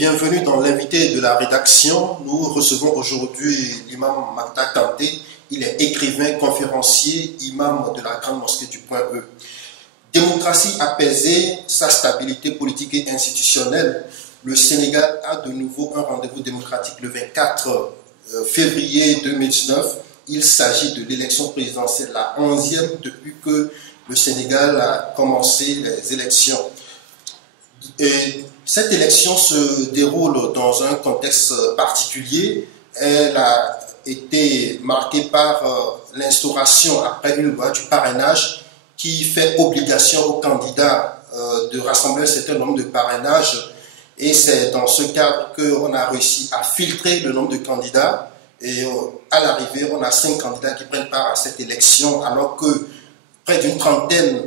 bienvenue dans l'invité de la rédaction. Nous recevons aujourd'hui l'imam Makta Kanté. Il est écrivain, conférencier, imam de la Grande Mosquée du Point E. Démocratie apaisée, sa stabilité politique et institutionnelle. Le Sénégal a de nouveau un rendez-vous démocratique le 24 février 2019. Il s'agit de l'élection présidentielle, la 11e depuis que le Sénégal a commencé les élections. Et cette élection se déroule dans un contexte particulier. Elle a été marquée par l'instauration, après une loi, du parrainage qui fait obligation aux candidats de rassembler un certain nombre de parrainages. Et c'est dans ce cadre qu'on a réussi à filtrer le nombre de candidats. Et à l'arrivée, on a 5 candidats qui prennent part à cette élection, alors que près d'une trentaine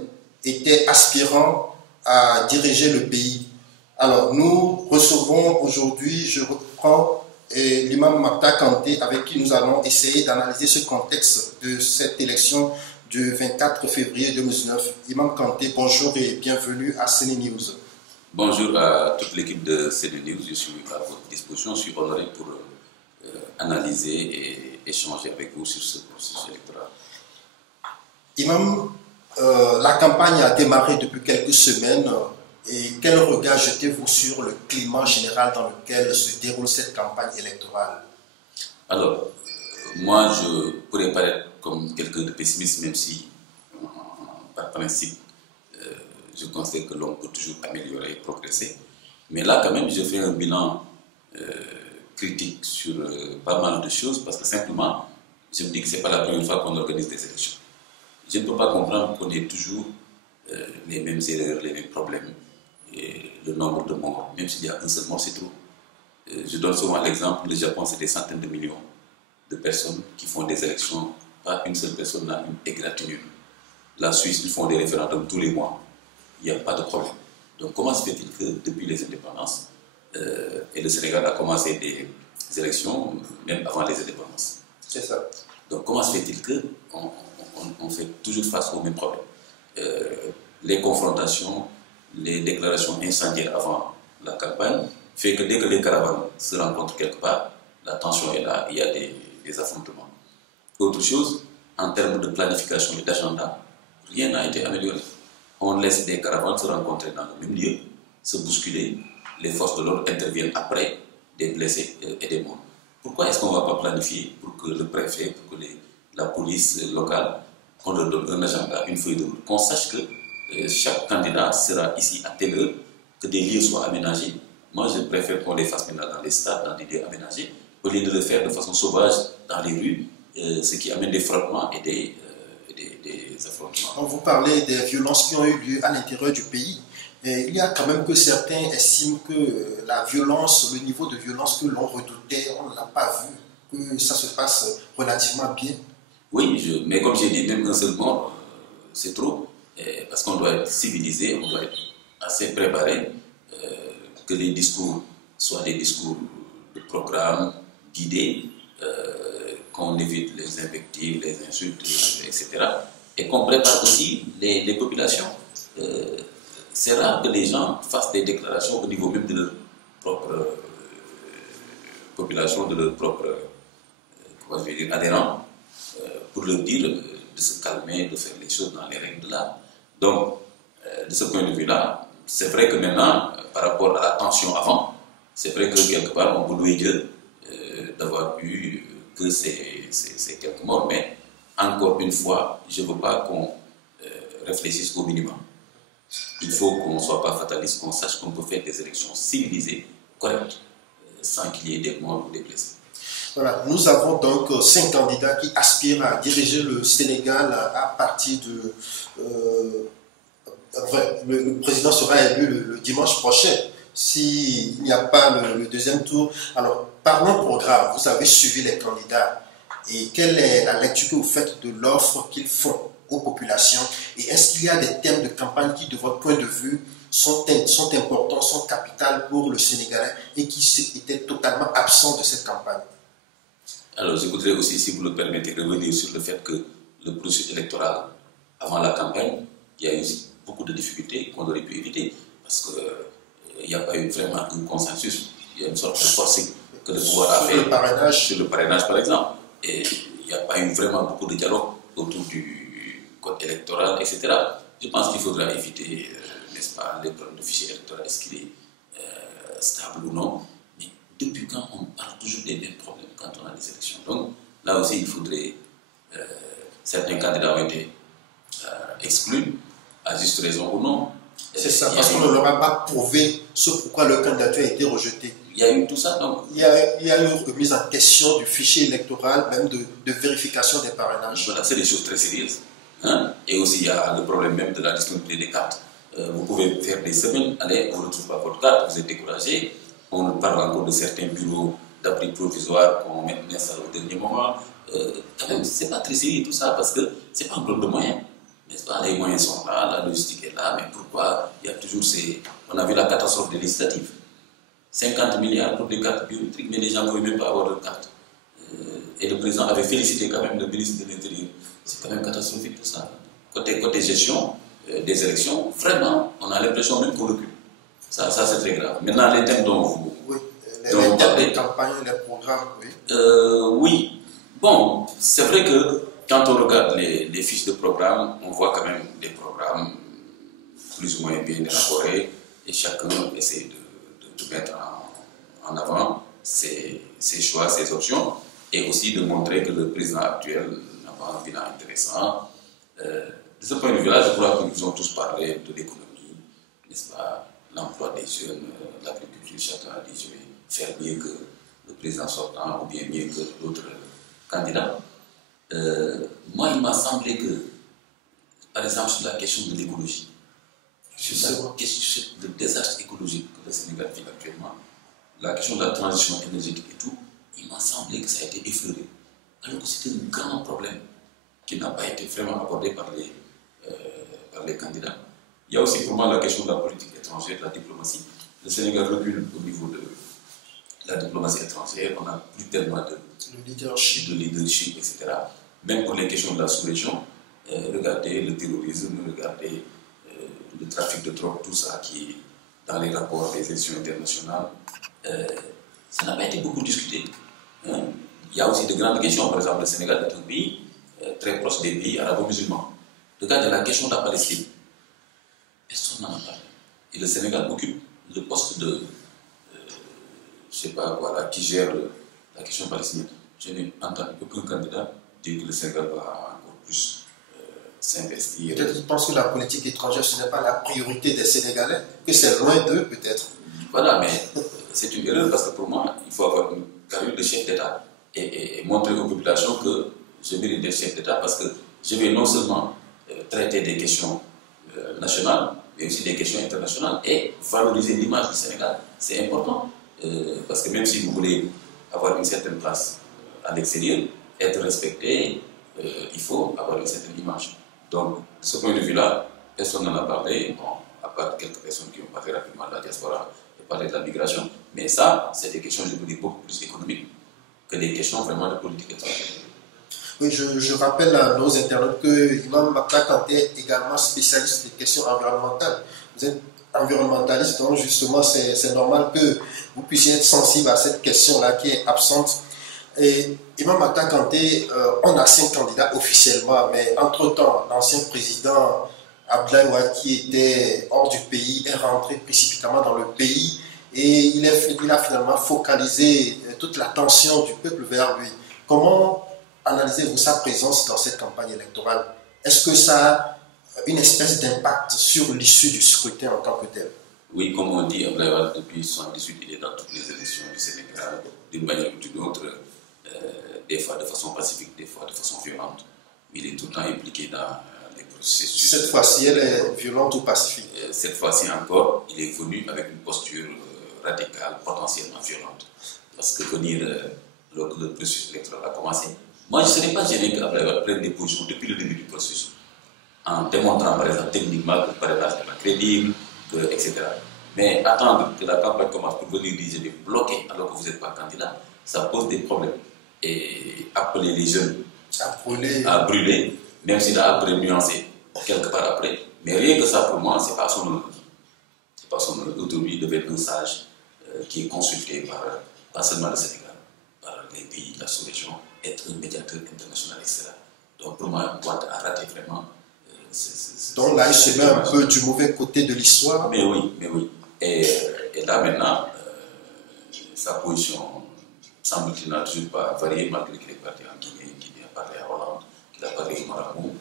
étaient aspirants à diriger le pays. Alors, nous recevons aujourd'hui, je reprends l'imam Makta Kanté, avec qui nous allons essayer d'analyser ce contexte de cette élection du 24 février 2019. Imam Kanté, bonjour et bienvenue à CNews. Bonjour à toute l'équipe de CNews, je suis à votre disposition, je suis honoré pour analyser et échanger avec vous sur ce processus électoral. Imam, la campagne a démarré depuis quelques semaines. Et quel regard jetez-vous sur le climat général dans lequel se déroule cette campagne électorale? Alors, moi, je pourrais paraître comme quelqu'un de pessimiste, même si, par principe, je considère que l'on peut toujours améliorer et progresser. Mais là, quand même, je fais un bilan critique sur pas mal de choses, parce que simplement, je me dis que ce n'est pas la première fois qu'on organise des élections. Je ne peux pas comprendre qu'on ait toujours les mêmes erreurs, les mêmes problèmes. Et le nombre de morts, même s'il y a un seul mort, c'est trop. Je donne souvent l'exemple, le Japon, c'est des centaines de millions de personnes qui font des élections, pas une seule personne n'a une égratignure. La Suisse, ils font des référendums tous les mois, il n'y a pas de problème. Donc comment se fait-il que depuis les indépendances, et le Sénégal a commencé des élections même avant les indépendances? C'est ça. Donc comment se fait-il qu'on fait toujours face aux mêmes problèmes? Les confrontations, les déclarations incendiaires avant la campagne, fait que dès que les caravanes se rencontrent quelque part, la tension est là, il y a des affrontements. Autre chose, en termes de planification et d'agenda, rien n'a été amélioré. On laisse des caravanes se rencontrer dans le même lieu, se bousculer, les forces de l'ordre interviennent après, des blessés et des morts. Pourquoi est-ce qu'on ne va pas planifier pour que le préfet, pour que la police locale, qu'on leur donne un agenda, une feuille de route, qu'on sache que chaque candidat sera ici à telle heure, que des lieux soient aménagés. Moi, je préfère qu'on les fasse maintenant dans les stades, dans des lieux aménagés, au lieu de le faire de façon sauvage dans les rues, ce qui amène des frottements et des affrontements. Quand vous parlez des violences qui ont eu lieu à l'intérieur du pays, il y a quand même que certains estiment que la violence, le niveau de violence que l'on redoutait, on ne l'a pas vu, que ça se passe relativement bien. Oui, mais comme j'ai dit, même un seul mort, c'est trop. Parce qu'on doit être civilisé, on doit être assez préparé, que les discours soient des discours de programme, guidés, qu'on évite les invectives, les insultes, etc. Et qu'on prépare aussi les populations. C'est rare que les gens fassent des déclarations au niveau même de leur propre population, de leur propre adhérents, pour leur dire de se calmer, de faire les choses dans les règles de l'art. Donc, de ce point de vue-là, c'est vrai que maintenant, par rapport à la tension avant, c'est vrai que quelque part, on peut louer Dieu d'avoir eu que ces quelques morts, mais encore une fois, je ne veux pas qu'on réfléchisse au minimum. Il faut qu'on ne soit pas fataliste, qu'on sache qu'on peut faire des élections civilisées, correctes, sans qu'il y ait des morts ou des blessés. Voilà, nous avons donc 5 candidats qui aspirent à diriger le Sénégal à partir de... le président sera élu le dimanche prochain, s'il n'y a pas le deuxième tour. Alors, parlons programme. Vous avez suivi les candidats. Et quelle est la lecture que vous faites de l'offre qu'ils font aux populations? Et est-ce qu'il y a des thèmes de campagne qui, de votre point de vue, sont importants, sont capitaux pour le Sénégalais et qui étaient totalement absents de cette campagne? Alors, je voudrais aussi, si vous le permettez, revenir sur le fait que le processus électoral, avant la campagne, il y a eu beaucoup de difficultés qu'on aurait pu éviter, parce qu'il n'y a pas eu vraiment un consensus il y a une sorte de forcing que le pouvoir a fait sur le parrainage, par exemple. Et il n'y a pas eu vraiment beaucoup de dialogue autour du code électoral, etc. Je pense qu'il faudra éviter, n'est-ce pas, les problèmes de fichier électoral, est-ce qu'il est stable ou non. Mais depuis quand on parle toujours des mêmes problèmes quand on a des élections. Donc là aussi, il faudrait... certains candidats ont été exclus, à juste raison ou non. C'est ça, parce qu'on ne leur a pas prouvé ce pourquoi leur candidature a été rejetée. Il y a eu tout ça, donc. Il y a eu remise en question du fichier électoral, même de vérification des parrainages. Voilà, c'est des choses très sérieuses. Hein? Et aussi, il y a le problème même de la disponibilité des cartes. Vous pouvez faire des semaines, allez, on ne retrouve pas votre carte, vous êtes découragé. On parle encore de certains bureaux d'abri provisoire qu'on met ça au dernier moment. Quand même, c'est pas très sérieux tout ça, parce que c'est pas un problème de moyens. N'est-ce pas? Les moyens sont là, la logistique est là, mais pourquoi il y a toujours ces... On a vu la catastrophe des législatives. 50 milliards pour des cartes biométriques, mais les gens ne pouvaient même pas avoir de carte. Et le président avait félicité quand même le ministre de l'Intérieur. C'est quand même catastrophique tout ça. Côté gestion des élections, vraiment, on a l'impression même qu'on recule. Ça c'est très grave. Maintenant, les thèmes dont vous... Oui, les campagnes, les programmes, oui. Oui. Bon, c'est vrai que quand on regarde les fiches de programme, on voit quand même des programmes plus ou moins bien élaborés et chacun essaie de mettre en avant ses choix, ses options et aussi de montrer que le président actuel n'a pas un bilan intéressant. De ce point de vue-là, je crois que nous ont tous parlé de l'économie, n'est-ce pas, l'emploi des jeunes, l'agriculture, chacun a dit je vais faire mieux que le président sortant ou bien mieux que l'autre candidat. Moi, il m'a semblé que, par exemple, sur la question de l'écologie, sur la question du désastre écologique que le Sénégal vit actuellement, la question de la transition énergétique et tout, il m'a semblé que ça a été effleuré. Alors que c'était un grand problème qui n'a pas été vraiment abordé par les candidats. Il y a aussi pour moi la question de la politique étrangère, de la diplomatie. Le Sénégal recule au niveau de la diplomatie étrangère, on n'a plus tellement de leadership, etc. Même pour les questions de la sous-région, regardez le terrorisme, regardez le trafic de drogue, tout ça qui est dans les rapports des institutions internationales, ça n'a pas été beaucoup discuté. Hein. Il y a aussi de grandes questions, par exemple le Sénégal est un pays très proche des pays arabo-musulmans. Regardez la question de la Palestine. Personne n'en a parlé. Et le Sénégal occupe le poste de, je ne sais pas quoi, là, qui gère la question palestinienne. Je n'ai entendu aucun candidat dire que le Sénégal va encore plus s'investir. Peut-être qu'ils pensent que la politique étrangère, ce n'est pas la priorité des Sénégalais, que c'est loin d'eux peut-être. Voilà, mais c'est une erreur parce que pour moi, il faut avoir une carrière de chef d'État et montrer aux populations que je mérite d'être chef d'État parce que je vais non seulement traiter des questions nationales, mais aussi des questions internationales et valoriser l'image du Sénégal. C'est important parce que même si vous voulez avoir une certaine place à l'extérieur, être respecté, il faut avoir une certaine image. Donc, de ce point de vue-là, personne n'en a parlé, bon, à part quelques personnes qui ont parlé rapidement de la diaspora et parlé de la migration, mais ça, c'est des questions, je vous dis, beaucoup plus économiques que des questions vraiment de politique étrangère. Oui, je rappelle à nos internautes que Imam Makta Kanté est également spécialiste des questions environnementales. Vous êtes environnementaliste, donc justement, c'est normal que vous puissiez être sensible à cette question-là qui est absente. Et Imam Makta Kanté, on a 5 candidats officiellement, mais entre-temps, l'ancien président Abdoulaye Wade, qui était hors du pays, est rentré précipitamment dans le pays et il a finalement focalisé toute l'attention du peuple vers lui. Comment analysez-vous sa présence dans cette campagne électorale? Est-ce que ça a une espèce d'impact sur l'issue du scrutin en tant que tel? Oui, comme on dit, Abdoulaye Wade, depuis 1978, il est dans toutes les élections du Sénégal, d'une manière ou d'une autre, des fois de façon pacifique, des fois de façon violente. Il est tout le temps impliqué dans les processus. Cette fois-ci, elle est violente ou pacifique? Cette fois-ci encore, il est venu avec une posture radicale, potentiellement violente. Parce que venir, le processus électoral a commencé. Moi, je ne serais pas gêné qu'Abdoulaye Wade prenne des positions depuis le début du processus, en démontrant par exemple techniquement que le parrainage n'est pas crédible, etc. Mais attendre que la campagne commence pour venir dire je vais bloquer alors que vous n'êtes pas candidat, ça pose des problèmes. Et appeler les jeunes à brûler, même s'il a après nuancé quelque part après. Mais rien que ça pour moi, ce n'est pas son honneur. C'est pas son honneur. Aujourd'hui, il devait être un sage, qui est consulté par, pas seulement le Sénégal, par les pays de la sous-région, être un médiateur international, etc. Donc pour moi, Wade a raté vraiment. Donc là, il se met un peu du mauvais côté de l'histoire. Mais oui, mais oui. Et là maintenant, sa position semble-t-il n'a toujours pas varié malgré qu'il est parti en Guinée, qu'il a parlé à Hollande, qu'il a parlé au Marabout.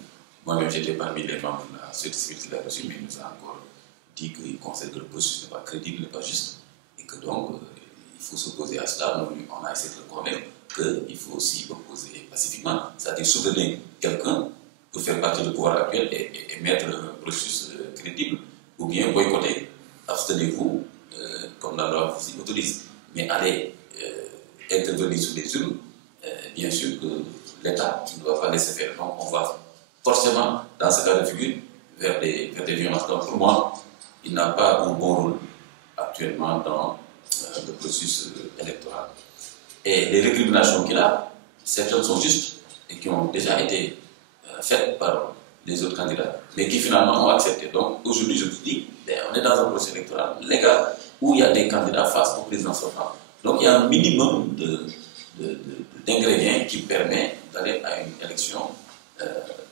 Moi-même, j'étais parmi les membres de la société civile qu'il a reçu, mais il nous a encore dit qu'il considère que le processus n'est pas crédible, n'est pas juste, et que donc il faut s'opposer à cela. Donc, on a essayé de le convaincre qu'il faut aussi opposer pacifiquement, c'est-à-dire soutenir quelqu'un pour faire partie du pouvoir actuel et mettre un processus crédible, ou bien boycotter. Abstenez-vous, comme la loi vous y autorise, mais allez intervenir sur les urnes, bien sûr que l'État ne doit pas laisser faire. Donc on va forcément, dans ce cas de figure, vers des violences. Donc pour moi, il n'a pas un bon rôle actuellement dans le processus électoral. Et les récriminations qu'il a, certaines sont justes et qui ont déjà été faites par les autres candidats, mais qui finalement ont accepté. Donc aujourd'hui, je vous dis, on est dans un processus électoral légal où il y a des candidats face au président sortant. Donc il y a un minimum d'ingrédients qui permet d'aller à une élection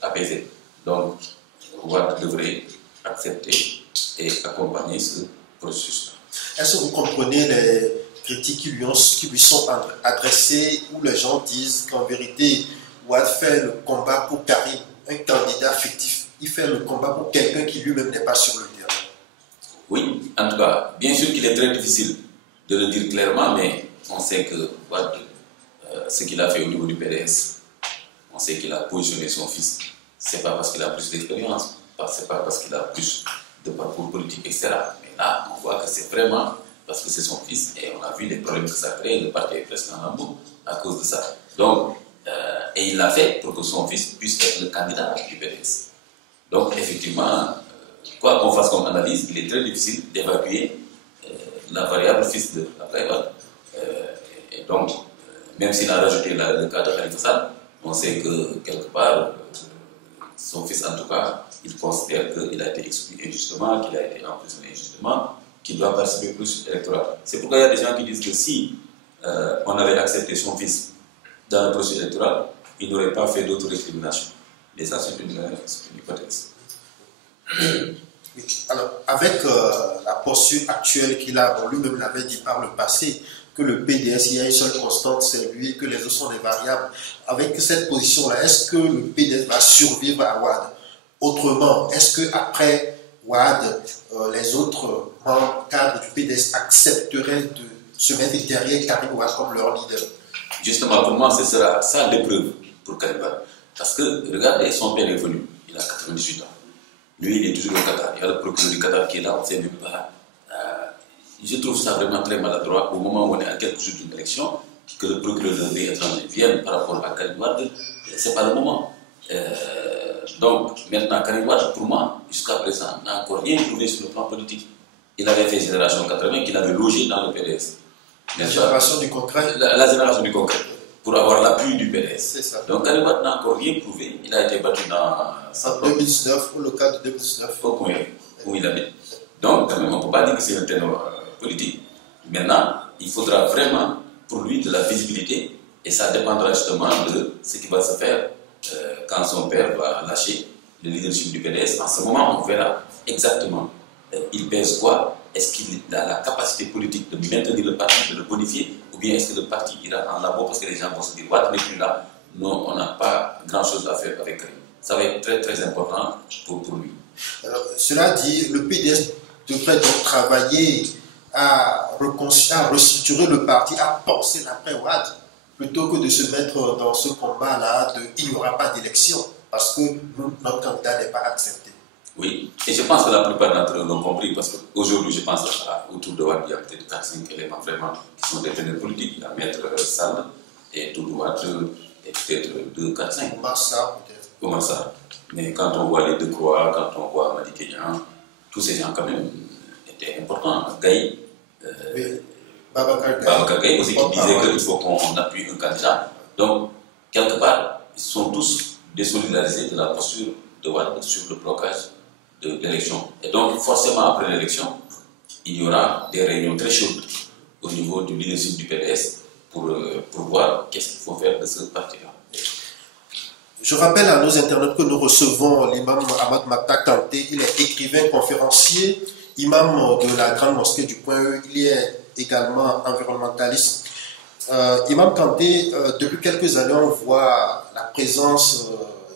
apaisée. Donc Wade devrait accepter et accompagner ce processus. Est-ce que vous comprenez les critiques qui lui sont adressées, où les gens disent qu'en vérité, Wade fait le combat pour Karim, un candidat fictif. Il fait le combat pour quelqu'un qui lui-même n'est pas sur le terrain. Oui, en tout cas, bien sûr qu'il est très difficile de le dire clairement, mais on sait que Wade, ce qu'il a fait au niveau du PDS, on sait qu'il a positionné son fils. C'est pas parce qu'il a plus d'expérience, c'est pas parce qu'il a plus de parcours politique, etc. Mais là, on voit que c'est vraiment parce que c'est son fils et on a vu les problèmes que ça crée, le parti est presque en lambeaux à cause de ça. Donc, et il l'a fait pour que son fils puisse être le candidat du PDS. Donc, effectivement, quoi qu'on fasse comme analyse, il est très difficile d'évacuer la variable fils de Abdoulaye Wade. Et donc, même s'il a rajouté le cas de Khalifa Sall, on sait que quelque part, son fils en tout cas, il considère qu'il a été exclu injustement, qu'il a été emprisonné injustement, qu'il doit participer au processus électoral. C'est pourquoi il y a des gens qui disent que si on avait accepté son fils dans le processus électoral, il n'aurait pas fait d'autres récriminations. Et ça, c'est une hypothèse. Alors, avec la posture actuelle qu'il a, bon, lui-même l'avait dit par le passé, que le PDS, il y a une seule constante, c'est lui, que les autres sont des variables. Avec cette position-là, est-ce que le PDS va survivre à Wade? Autrement, est-ce qu'après Wade, les autres membres cadres du PDS accepteraient de se mettre derrière Karim Wade comme leur leader? Justement, pour moi, ce sera ça l'épreuve pour Karim Wade. Parce que, regardez, son père est venu, il a 98 ans. Lui, il est toujours au Qatar. Il y a le procureur du Qatar qui est là, on ne sait même pas. Je trouve ça vraiment très maladroit au moment où on est à quelques jours d'une élection, que le procureur d'un pays étranger vienne par rapport à Karim Wade, ce n'est pas le moment. Donc, maintenant, Karim Wade, pour moi, jusqu'à présent, n'a encore rien prouvé sur le plan politique. Il avait fait Génération 80 qu'il avait logé dans le PDS. La génération du concret. La génération du concret, pour avoir l'appui du PDS. C'est ça. Donc, Karim Wade n'a encore rien prouvé. Il a été battu dans en 2019, ou le cas de 2019. Au point où il habite. Donc, quand même, on ne peut pas dire que c'est un ténor politique. Maintenant, il faudra vraiment pour lui de la visibilité et ça dépendra justement de ce qui va se faire quand son père va lâcher le leadership du PDS. En ce moment, on verra exactement il pèse quoi, est-ce qu'il a la capacité politique de maintenir le parti, de le bonifier, ou bien est-ce que le parti ira en labo parce que les gens vont se dire Wade n'est plus là, non, on n'a pas grand-chose à faire avec lui. Ça va être très très important pour lui. Alors, cela dit, le PDS devrait donc travailler à restructurer le parti, à penser l'après-Wade, plutôt que de se mettre dans ce combat-là il n'y aura pas d'élection, parce que notre candidat n'est pas accepté. Oui, et je pense que la plupart d'entre eux l'ont compris, parce qu'aujourd'hui, je pense autour de Wade, il y a peut-être 4-5 éléments vraiment qui sont des teneurs politiques. Il y a Maître Sall et Doudou Wade, et peut-être 2-4-5. Omar Sarr, peut-être. Omar Sarr. Mais quand on voit les Decroix, quand on voit Madi Kenyan, tous ces gens quand même étaient importants. Gaye, oui. Babacar Gaye aussi qui disait qu'il faut qu'on appuie un candidat. Donc, quelque part, ils sont tous désolidarisés de la posture de Wade sur le blocage de l'élection. Et donc, forcément, après l'élection, il y aura des réunions très chaudes au niveau du leadership du PDS pour voir qu'est-ce qu'il faut faire de ce parti-là. Je rappelle à nos internautes que nous recevons l'imam Ahmad Makta Kanté. Il est écrivain, conférencier, imam de la grande mosquée du Point E. Il est également environnementaliste. Imam Kanté, depuis quelques années, on voit la présence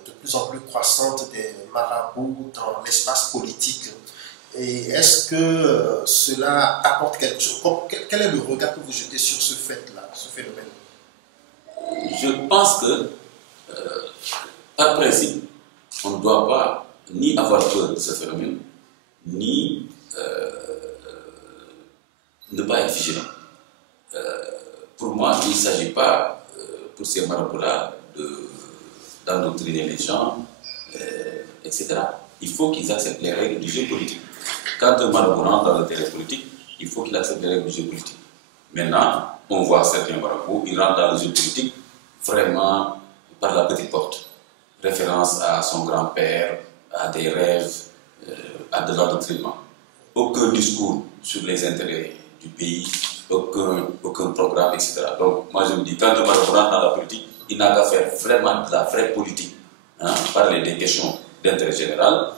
de plus en plus croissante des marabouts dans l'espace politique. Et est-ce que cela apporte quelque chose? Quel est le regard que vous jetez sur ce fait-là, ce phénomène? Je pense que, par principe, on ne doit pas ni avoir peur de ce phénomène, ni ne pas être vigilant. Pour moi, il ne s'agit pas, pour ces marabouts-là, d'endoctriner les gens, etc. Il faut qu'ils acceptent les règles du jeu politique. Quand un marabout rentre dans le terrain politique, il faut qu'il accepte les règles du jeu politique. Maintenant, on voit certains marabouts, ils rentrent dans le jeu politique vraiment par la petite porte. Référence à son grand-père, à des rêves, à de l'endoctrinement. Aucun discours sur les intérêts du pays, aucun programme, etc. Donc, moi je me dis, quand un marabout rentre dans la politique, il n'a qu'à faire vraiment de la vraie politique. Parler des questions d'intérêt général,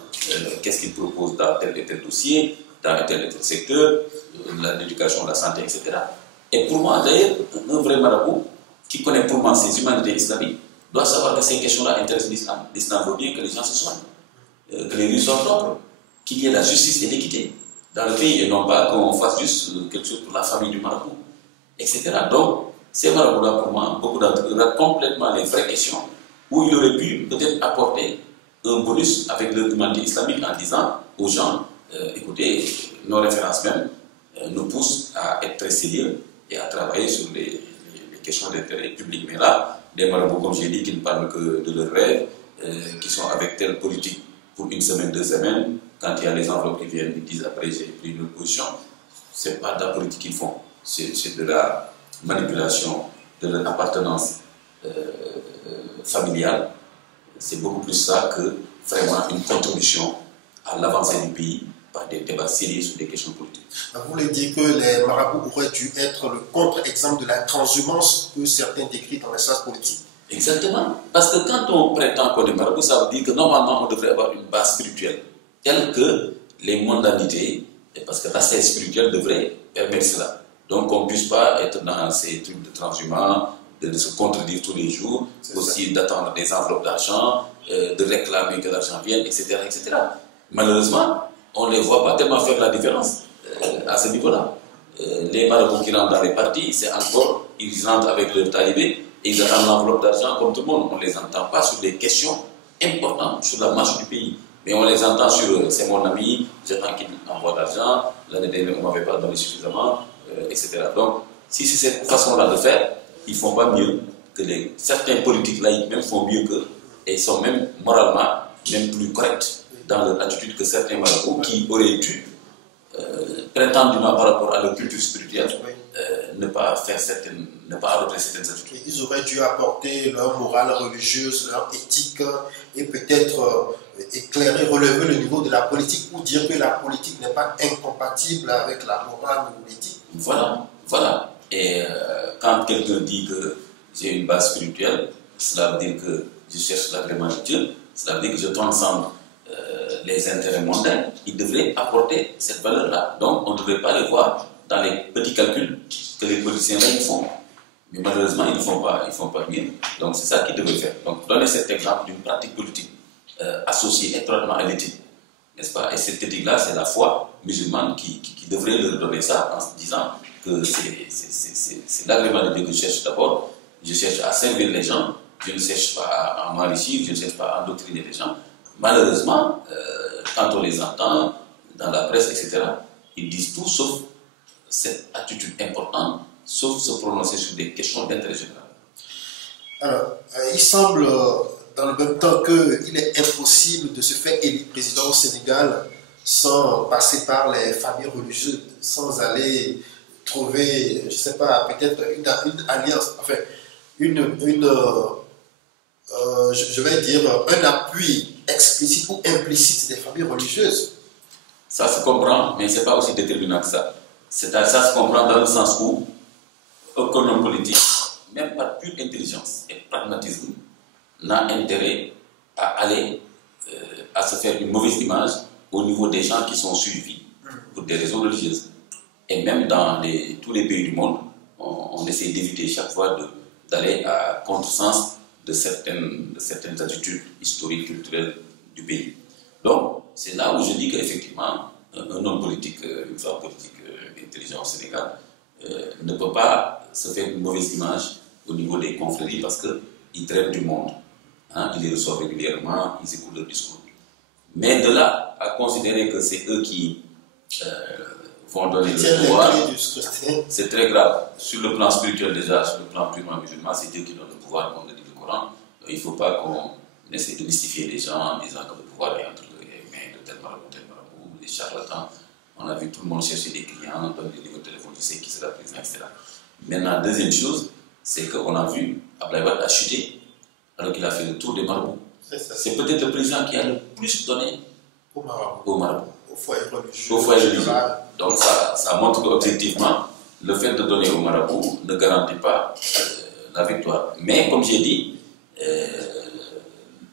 qu'est-ce qu'il propose dans tel et tel dossier, dans tel et tel secteur, l'éducation, la santé, etc. Et pour moi, d'ailleurs, un vrai marabout qui connaît pour moi ces humanités islamiques doit savoir que ces questions-là intéressent l'islam. L'islam veut bien que les gens se soignent, que les rues soient propres, qu'il y ait la justice et l'équité dans le pays, et non pas qu'on fasse juste quelque chose pour la famille du marabout, etc. Donc, ces marabouts-là, pour moi, beaucoup d'entre eux ratent complètement les vraies questions où il aurait pu peut-être apporter un bonus avec l'humanité islamique en disant aux gens, écoutez, nos références même nous poussent à être très sérieux et à travailler sur les questions d'intérêt public. Mais là, des marabouts, comme j'ai dit, qui ne parlent que de leurs rêves, qui sont avec telle politique pour une semaine, 2 semaines, quand il y a les enveloppes qui viennent, ils disent après j'ai pris une position, ce n'est pas de la politique qu'ils font, c'est de la manipulation de leur appartenance familiale. C'est beaucoup plus ça que vraiment une contribution à l'avancée du pays par des débats sérieux sur des questions politiques. Vous voulez dire que les marabouts auraient dû être le contre-exemple de la transhumance que certains décrivent dans l'espace politique? Exactement. Parce que quand on prétend qu'on est marabout, ça veut dire que normalement on devrait avoir une base spirituelle, telle que les mondanités, parce que l'aspect spirituel devrait permettre cela. Donc qu'on ne puisse pas être dans ces trucs de transhumance, de se contredire tous les jours, aussi d'attendre des enveloppes d'argent, de réclamer que l'argent vienne, etc., etc. Malheureusement, on ne les voit pas tellement faire la différence à ce niveau-là. Les marabouts qui rentrent dans les partis, c'est encore, ils rentrent avec leur talibé et ils attendent l'enveloppe d'argent comme tout le monde. On ne les entend pas sur des questions importantes, sur la marche du pays. Mais on les entend sur c'est mon ami, j'attends qu'il envoie de l'argent, l'année dernière on ne m'avait pas donné suffisamment, etc. Donc, si c'est cette façon-là de faire, ils ne font pas mieux que certains politiques laïcs même font mieux qu'eux et sont même moralement même plus corrects dans leur attitude que certains marabouts qui auraient dû prétendument par rapport à leur culture spirituelle ne pas adopter certaines attitudes. Ils auraient dû apporter leur morale religieuse, leur éthique et peut-être éclairer, relever le niveau de la politique ou dire que la politique n'est pas incompatible avec la morale ou l'éthique. Voilà. Et quand quelqu'un dit que j'ai une base spirituelle, cela veut dire que je cherche l'agrément de Dieu, cela veut dire que je transcende les intérêts mondains. Il devrait apporter cette valeur-là. Donc on ne devrait pas les voir dans les petits calculs que les politiciens là, ils font. Mais malheureusement, ils ne font pas mieux. Donc c'est ça qu'ils devraient faire. Donc donner cet exemple d'une pratique politique associée étroitement à l'éthique, n'est-ce pas? Et cette éthique-là, c'est la foi musulmane qui devrait leur donner ça en se disant que c'est l'agrément de Dieu que je cherche d'abord. Je cherche à servir les gens, je ne cherche pas à m'enrichir, je ne cherche pas à endoctriner les gens. Malheureusement, quand on les entend dans la presse, etc., ils disent tout sauf cette attitude importante, sauf se prononcer sur des questions d'intérêt général. Alors, il semble dans le même temps qu'il est impossible de se faire élire président au Sénégal sans passer par les familles religieuses, sans aller trouver, je ne sais pas, peut-être une alliance, enfin, je vais dire, un appui explicite ou implicite des familles religieuses. Ça se comprend, mais ce n'est pas aussi déterminant que ça. C'est-à-dire, ça se comprend dans le sens où aucun homme politique, même par pure intelligence et pragmatisme, n'a intérêt à aller à se faire une mauvaise image au niveau des gens qui sont suivis pour des raisons religieuses. Et même dans tous les pays du monde, on essaie d'éviter chaque fois d'aller à contresens de certaines attitudes historiques, culturelles du pays. Donc, c'est là où je dis qu'effectivement, un homme politique, une femme politique intelligente au Sénégal, ne peut pas se faire une mauvaise image au niveau des confréries parce qu'ils traitent du monde. Hein, ils les reçoivent régulièrement, ils écoutent leur discours. Mais de là à considérer que c'est eux qui vont donner le pouvoir, c'est très grave. Sur le plan spirituel déjà, sur le plan purement musulman, c'est Dieu qui donne le pouvoir, comme le dit le Coran. Donc, il ne faut pas qu'on essaie de mystifier les gens en disant que le pouvoir est entre les mains de tel marabout, les charlatans. On a vu tout le monde chercher des clients, on donne des numéros de téléphone, tu sais qui sera président, etc. Maintenant, deuxième chose, c'est qu'on a vu Abdoulaye Wade a chuté alors qu'il a fait le tour des marabouts. C'est peut-être le président qui a le plus donné au marabout. Au foyer religieux. Donc ça montre qu'objectivement, le fait de donner au marabout ne garantit pas la victoire. Mais comme j'ai dit,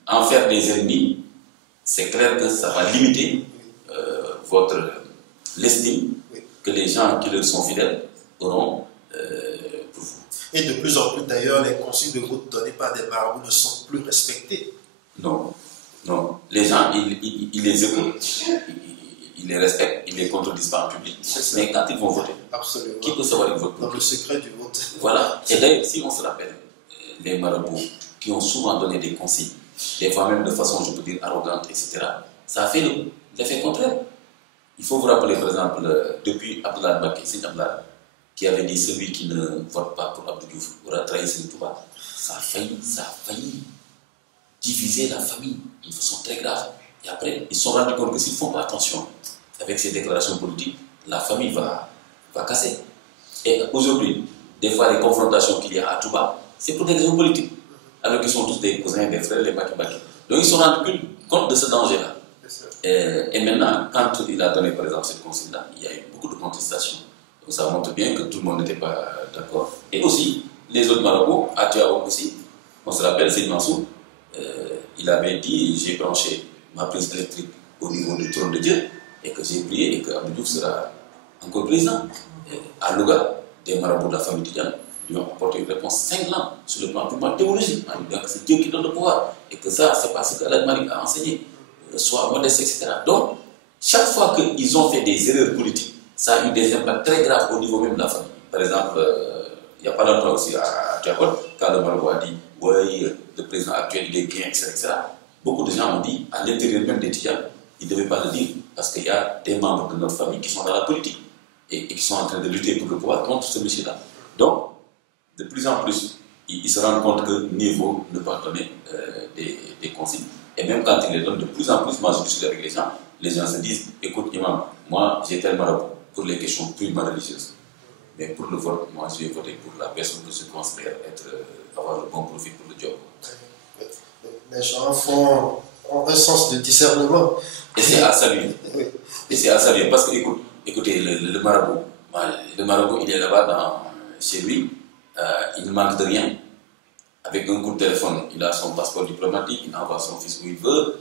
en faire des ennemis, c'est clair que ça va limiter l'estime que les gens qui leur sont fidèles auront pour vous. Et de plus en plus d'ailleurs, les consignes de vote données par des marabouts ne sont plus respectées. Non, non. Les gens, ils les écoutent, ils les respectent, ils les contredisent pas en public. Mais quand ils vont voter, absolument, qui peut savoir qu'ils votent dans le secret du vote. Voilà. Et d'ailleurs, si on se rappelle, les marabouts qui ont souvent donné des consignes, des fois même de façon, je peux dire, arrogante, etc., ça a fait l'effet contraire. Il faut vous rappeler, par exemple, depuis Abdoulaye Mbacké, c'est Abdoulaye, qui avait dit celui qui ne vote pas pour Abdou Diouf aura trahi Serigne Touba. Ça a failli diviser la famille d'une façon très grave. Et après, ils se sont rendus compte que s'ils ne font pas attention avec ces déclarations politiques, la famille va casser. Et aujourd'hui, des fois, les confrontations qu'il y a à Touba, c'est pour des raisons politiques. Alors qu'ils sont tous des cousins, des frères, les Mbacké. Donc ils se sont rendus compte de ce danger-là. Et maintenant, quand il a donné par exemple cette consigne-là, il y a eu beaucoup de contestations. Donc ça montre bien que tout le monde n'était pas d'accord. Et aussi, les autres marabouts, à Tivaouane aussi, on se rappelle, c'est Mansour, il avait dit j'ai branché ma prise électrique au niveau du trône de Dieu et que j'ai prié et que Abdou Diouf sera encore président. Et à Louga, des marabouts de la famille Tidiane lui ont apporté une réponse cinglante sur le plan purement théologique, en disant que c'est Dieu qui donne le pouvoir et que ça, c'est pas ce que Alhaji Malick a enseigné. Soit modeste, etc. Donc, chaque fois qu'ils ont fait des erreurs politiques, ça a eu des impacts très graves au niveau même de la famille. Par exemple, il n'y a pas longtemps aussi à Tivaouane, quand le marabout a dit oui, le président actuel il est bien, etc. Beaucoup de gens ont dit, à l'intérieur même des Tidjanes, ils ne devaient pas le dire, parce qu'il y a des membres de notre famille qui sont dans la politique et qui sont en train de lutter pour le pouvoir contre ce monsieur-là. Donc, de plus en plus, ils se rendent compte que niveau ne pas donner des consignes. Et même quand ils les donnent de plus en plus, moi je discute avec les gens se disent écoute, imam, moi j'ai tel marabout pour les questions purement religieuses. Mais pour le vote, moi je vais voter pour la personne que je considère avoir le bon profil pour le job. Les gens ont un sens de discernement. Et c'est à saluer. Oui. Et c'est à saluer parce que, écoutez, le marabout, il est là-bas chez lui, il ne manque de rien. Avec un coup de téléphone, il a son passeport diplomatique, il envoie son fils où il veut,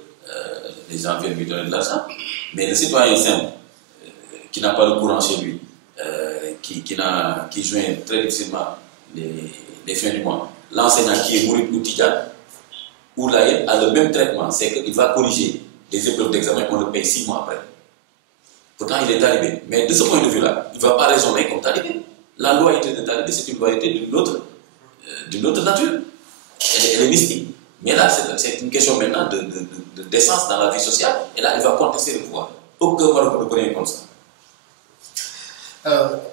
les gens viennent lui donner de l'argent. Mais le citoyen simple, qui n'a pas le courant chez lui, qui joint très difficilement les fins du mois, l'enseignant qui est mouride ou tidjane, ou l'AED a le même traitement, c'est qu'il va corriger les épreuves d'examen, on le paye 6 mois après. Pourtant, il est talibé. Mais de ce point de vue-là, il ne va pas raisonner comme talibé. La loyauté de talibé, c'est une loyauté d'une autre nature. Elle est mystique. Mais là, c'est une question maintenant de décence dans la vie sociale. Et là, il va contester le pouvoir. Aucun marabout ne peut rien comme ça.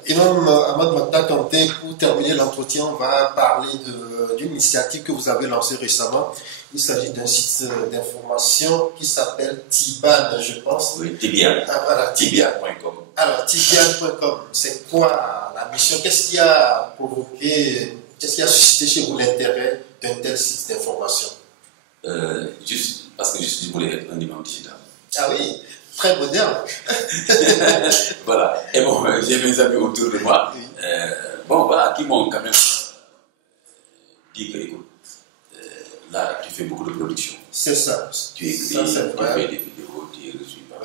Imam Ahmad Makta Kanté, pour terminer l'entretien, on va parler d'une initiative que vous avez lancée récemment. Il s'agit d'un site d'information qui s'appelle Tiban, je pense. Oui, Tibian. Voilà, Tibian.com. Alors, Tibian.com, c'est quoi la mission? Qu'est-ce qui a provoqué, qu'est-ce qui a suscité chez vous l'intérêt d'un tel site d'information? Juste parce que je voulais être un imam digital. Ah oui. très moderne. Voilà. Et bon, j'ai mes amis autour de moi, Oui. bon, voilà, qui m'ont quand même dit que, écoute, là, tu fais beaucoup de production. C'est ça. Tu écris, Ça, c'est tu vrai. fais des vidéos, tu es reçu par,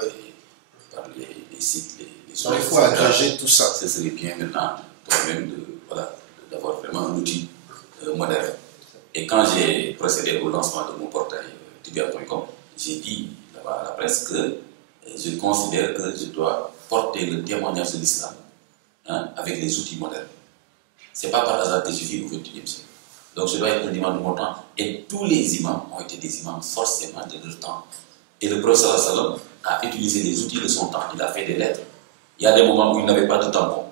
Oui. les sites, les Donc, il faut agréger tout ça. Ce serait bien maintenant, toi-même, d'avoir vraiment un outil moderne. Et quand j'ai procédé au lancement de mon portail tibia.com, j'ai dit à la presse que je considère que je dois porter le témoignage de l'islam, hein, avec les outils modernes. Ce n'est pas par hasard que je vis au XXIe siècle. Donc je dois être un imam de mon temps. Et tous les imams ont été des imams forcément de leur temps. Et le prophète sallam a utilisé les outils de son temps. Il a fait des lettres. Il y a des moments où il n'avait pas de tampon.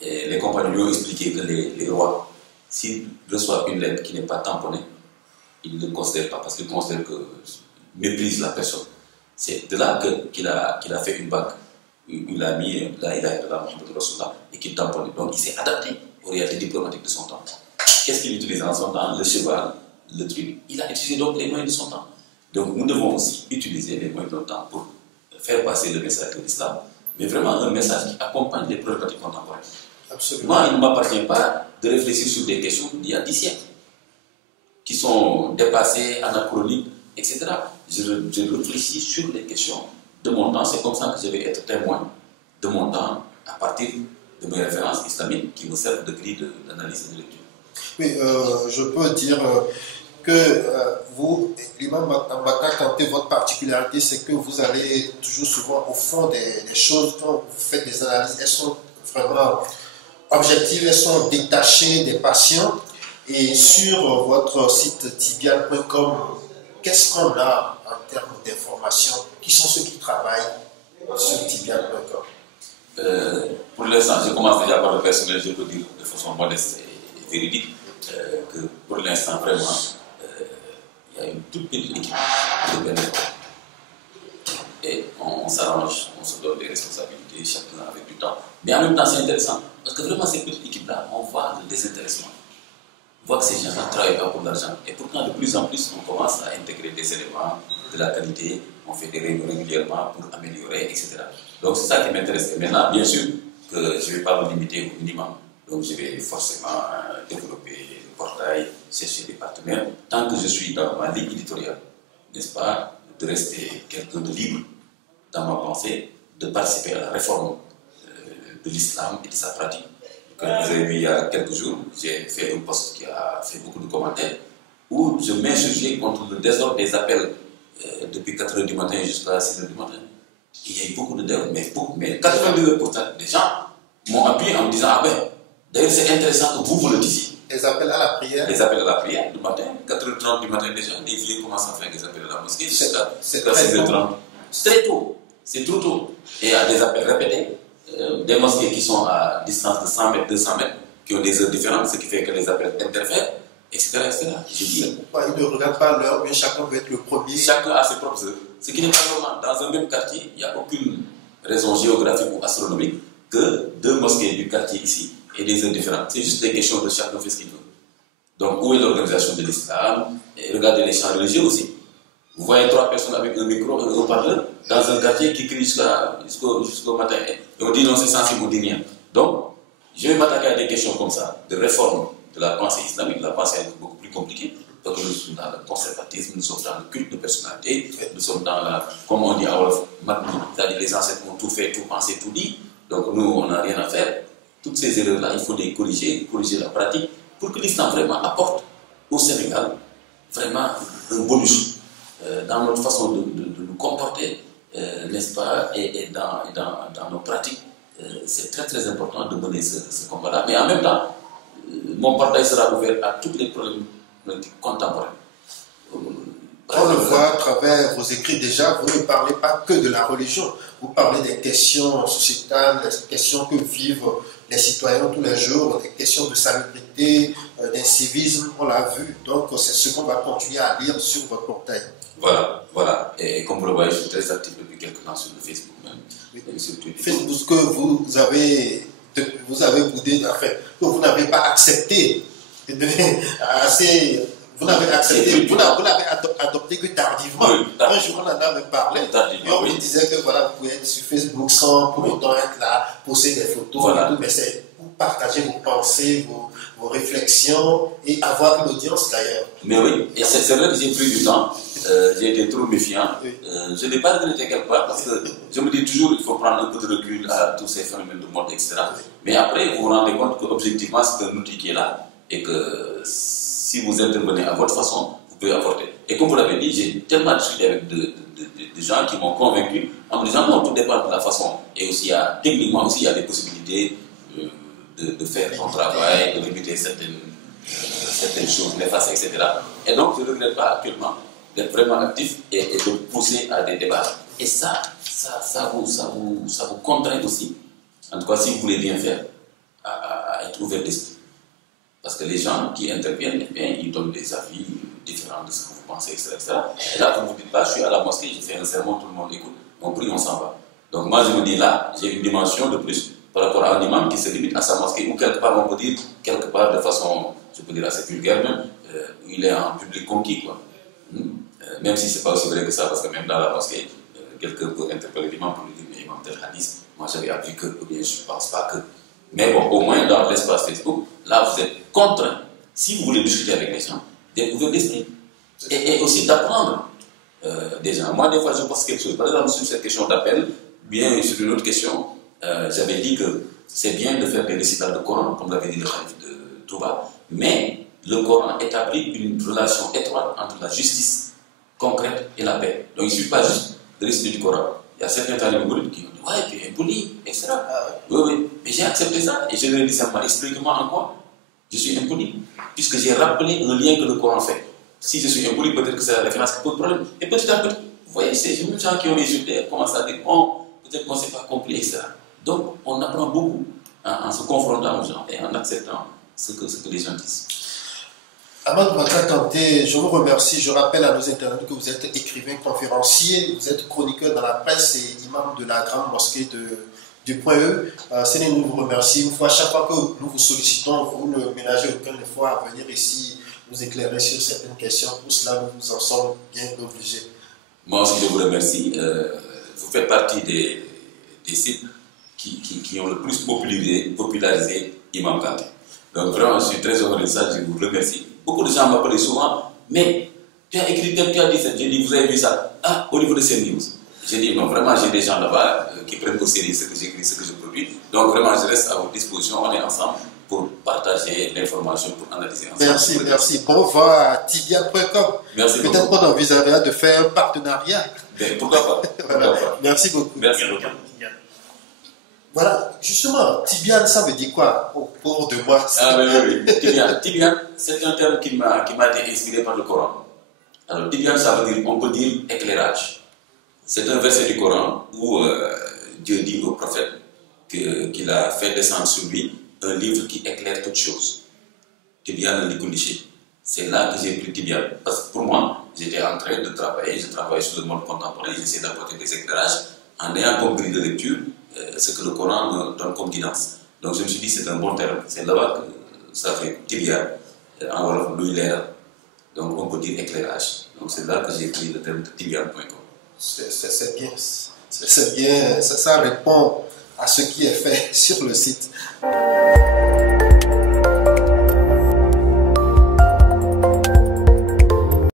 Et les compagnons lui ont expliqué que les rois, s'ils reçoivent une lettre qui n'est pas tamponnée, ils ne le considèrent pas parce qu'ils considèrent que méprise la personne. C'est de là qu'il a fait une bague. Il a mis la ilaha illallah Muhammad Rasulullah et qu'il tamponnait. Donc il s'est adapté aux réalités diplomatiques de son temps. Qu'est-ce qu'il utilisait en son temps? Le cheval, le truc. Il a utilisé donc les moyens de son temps. Donc nous devons aussi utiliser les moyens de notre temps pour faire passer le message de l'islam, mais vraiment un message qui accompagne les problématiques contemporaines. Absolument. Moi, il ne m'appartient pas de réfléchir sur des questions d'il y a 10 siècles, qui sont dépassées, anachroniques, etc. Je réfléchis sur les questions de mon temps. C'est comme ça que je vais être témoin de mon temps à partir de mes références islamiques qui me servent de grille d'analyse et de lecture. Oui, je peux dire que vous, l'imam Mbaka Kanté, votre particularité, c'est que vous allez toujours souvent au fond des choses. Quand vous faites des analyses, elles sont vraiment objectives, elles sont détachées des patients. Et sur votre site tibial.com, qu'est-ce qu'on a en termes d'informations? Qui sont ceux qui travaillent sur tibial.com? Pour l'instant, je commence déjà par le personnel, je peux dire de façon modeste et véridique que pour l'instant, vraiment, il y a une toute petite équipe de bénévoles. Et on s'arrange, on se donne des responsabilités, chacun avec du temps. Mais en même temps, c'est intéressant, parce que vraiment, ces petites équipes-là, on voit le désintéressement. On voit que ces gens-là ne travaillent pas pour l'argent. Et pourtant, de plus en plus, on commence à intégrer des éléments de la qualité, on fait des réunions régulièrement pour améliorer, etc. Donc, c'est ça qui m'intéresse. Et maintenant, bien sûr, que je ne vais pas me limiter au minimum. Donc, je vais forcément développer le portail, chercher des partenaires, tant que je suis dans ma ligne éditoriale, n'est-ce pas, de rester quelqu'un de libre dans ma pensée, de participer à la réforme de l'islam et de sa pratique. Comme vous avez vu il y a quelques jours, j'ai fait un post qui a fait beaucoup de commentaires où je m'insurgeais contre le désordre des appels depuis 4 h du matin jusqu'à 6 h du matin. Il y a eu beaucoup de désordre, mais 82% des gens m'ont appuyé en me disant: ah ben, d'ailleurs c'est intéressant que vous le disiez. Les appels à la prière. Les appels à la prière du matin, 4h30 du matin déjà, les filles commencent à faire des appels à la mosquée jusqu'à 6h30. C'est très tôt, c'est trop tôt. Et il y a des appels répétés. Des mosquées qui sont à distance de 100 mètres, 200 mètres, qui ont des heures différentes, ce qui fait que les appels interfèrent, etc. Je dis, pourquoi ils ne regardent pas l'heure, mais chacun veut être le premier. Chacun a ses propres heures. Ce qui n'est pas normal. Dans un même quartier, il n'y a aucune raison géographique ou astronomique que 2 mosquées du quartier ici aient des heures différentes. C'est juste des questions de chacun fait ce qu'il veut. Donc, où est l'organisation de l'islam? Et regardez les chants religieux aussi. Vous voyez 3 personnes avec un micro, un haut-parleur, dans un quartier qui crie jusqu'au matin. Et on dit non, c'est sensible, on dit rien. Donc, je vais m'attaquer à des questions comme ça, de réforme de la pensée islamique. La pensée est beaucoup plus compliquée, parce que nous sommes dans le conservatisme, nous sommes dans le culte de personnalité, nous sommes dans la, comme on dit à Wolof, c'est-à-dire les ancêtres ont tout fait, tout pensé, tout dit. Donc nous, on n'a rien à faire. Toutes ces erreurs-là, il faut les corriger la pratique, pour que l'islam vraiment apporte au Sénégal vraiment un bonus dans notre façon de nous comporter, n'est-ce pas, et dans nos pratiques. C'est très très important de mener ce combat-là. Mais en même temps, mon portail sera ouvert à toutes les problématiques contemporaines. On le voit à travers vos écrits déjà, vous ne parlez pas que de la religion, vous parlez des questions sociétales, des questions que vivent les citoyens tous les jours, des questions de salubrité, d'incivisme, on l'a vu. Donc c'est ce qu'on va continuer à lire sur votre portail. Voilà. Et comme vous le voyez, je suis très actif depuis quelques temps sur le Facebook même. Oui. Facebook que vous avez boudé, enfin, que vous n'avez pas accepté assez Vous l'avez accepté, vous l'avez adopté que tardivement. Oui, un jour, on en avait parlé. Et on me disait que voilà, vous pouvez être sur Facebook sans pour autant être là, poster des photos et tout, mais c'est pour partager vos pensées, vos réflexions et avoir une audience d'ailleurs. Mais oui, et c'est vrai que j'ai pris du temps, j'ai été trop méfiant. Je n'ai pas regretté quelque part parce que je me dis toujours qu'il faut prendre un peu de recul à tous ces phénomènes de mode, etc. Mais après, vous vous rendez compte qu'objectivement, c'est un outil qui est là et que si vous intervenez à votre façon, vous pouvez apporter. Et comme vous l'avez dit, j'ai tellement discuté avec des gens qui m'ont convaincu en me disant non, tout dépend de la façon. Et aussi, techniquement aussi, il y a des possibilités de faire ton travail, de limiter certaines choses néfastes, etc. Et donc, je ne regrette pas actuellement d'être vraiment actif et de pousser à des débats. Et ça vous contraint aussi, en tout cas si vous voulez bien faire, à être ouvert d'esprit. Parce que les gens qui interviennent, eh bien, ils donnent des avis différents de ce que vous pensez, etc. Et là, vous ne vous dites pas, je suis à la mosquée, je fais un sermon, tout le monde écoute, on prie, on s'en va. Donc moi, je me dis là, j'ai une dimension de plus par rapport à un imam qui se limite à sa mosquée, ou quelque part, on peut dire, quelque part de façon, je peux dire assez vulgaire même, où il est en public conquis, quoi. Même si ce n'est pas aussi vrai que ça, parce que même dans la mosquée, quelqu'un peut interpeller l'imam pour lui dire, mais imam tel hadith, moi j'avais appris que, ou bien je ne pense pas que. Mais bon, au moins dans l'espace Facebook, là vous êtes contraint, si vous voulez discuter avec les gens, d'être ouvert d'esprit. Et aussi d'apprendre des gens. Moi, des fois, je pense quelque chose. Par exemple, sur cette question d'appel, bien sur une autre question, j'avais dit que c'est bien de faire des récitals de Coran, comme l'avait dit le Khalif de Touba, mais le Coran établit une relation étroite entre la justice concrète et la paix. Donc il ne suffit pas juste de réciter du Coran. Il y a certains talibans qui ont dit ouais, tu es impoli, etc. Oui, mais j'ai accepté ça et je leur ai dit simplement explique-moi en quoi je suis impoli, puisque j'ai rappelé un lien que le Coran fait. Si je suis impoli, peut-être que c'est la référence qui pose problème. Et petit à petit, vous voyez, c'est les mêmes gens qui ont résulté, commencent à dire bon, peut-être qu'on ne s'est pas compris, etc. Donc on apprend beaucoup en se confrontant aux gens et en acceptant ce que les gens disent. Ahmad Makta Kanté, je vous remercie. Je rappelle à nos internautes que vous êtes écrivain, conférencier, vous êtes chroniqueur dans la presse et imam de la grande mosquée du Point E. Séné, nous vous remercions. Une fois, chaque fois que nous vous sollicitons, vous ne ménagez aucune fois à venir ici nous éclairer sur certaines questions. Pour cela, nous vous en sommes bien obligés. Moi aussi, je vous remercie. Vous faites partie des sites qui ont le plus popularisé Imam Kanté. Donc vraiment, je suis très heureux de ça, je vous remercie. Beaucoup de gens m'appellent souvent, mais tu as écrit tel, tu as dit ça. J'ai dit, vous avez vu ça? Ah, au niveau de CNews. J'ai dit, non, vraiment, j'ai des gens là-bas qui prennent au sérieux ce que j'écris, ce que je produis. Donc vraiment, je reste à votre disposition, on est ensemble pour partager l'information, pour analyser ensemble. Merci. Bon vent à tibian.com. Merci beaucoup. Peut-être qu'on envisagerait de faire un partenariat. Ben, pourquoi pas? Voilà. Merci beaucoup. Merci beaucoup. Voilà, justement, Tibian, ça veut dire quoi pour de moi? Ah oui. Tibian, c'est un terme qui m'a été inspiré par le Coran. Alors, Tibian, ça veut dire, on peut dire éclairage. C'est un verset du Coran où Dieu dit au prophète qu'il a fait descendre sur lui un livre qui éclaire toutes choses. Tibian al-Likundiché. C'est là que j'ai pris Tibian. Parce que pour moi, j'étais en train de travailler, je travaille sur le monde contemporain, j'essaie d'apporter des éclairages en ayant comme grille de lecture ce que le Coran me donne comme guidance. Donc je me suis dit c'est un bon terme. C'est là-bas que ça fait Tibian, en wolof luy leeral. Donc on peut dire éclairage. Donc c'est là que j'ai pris le terme de tibian.com. C'est bien. Ça répond à ce qui est fait sur le site.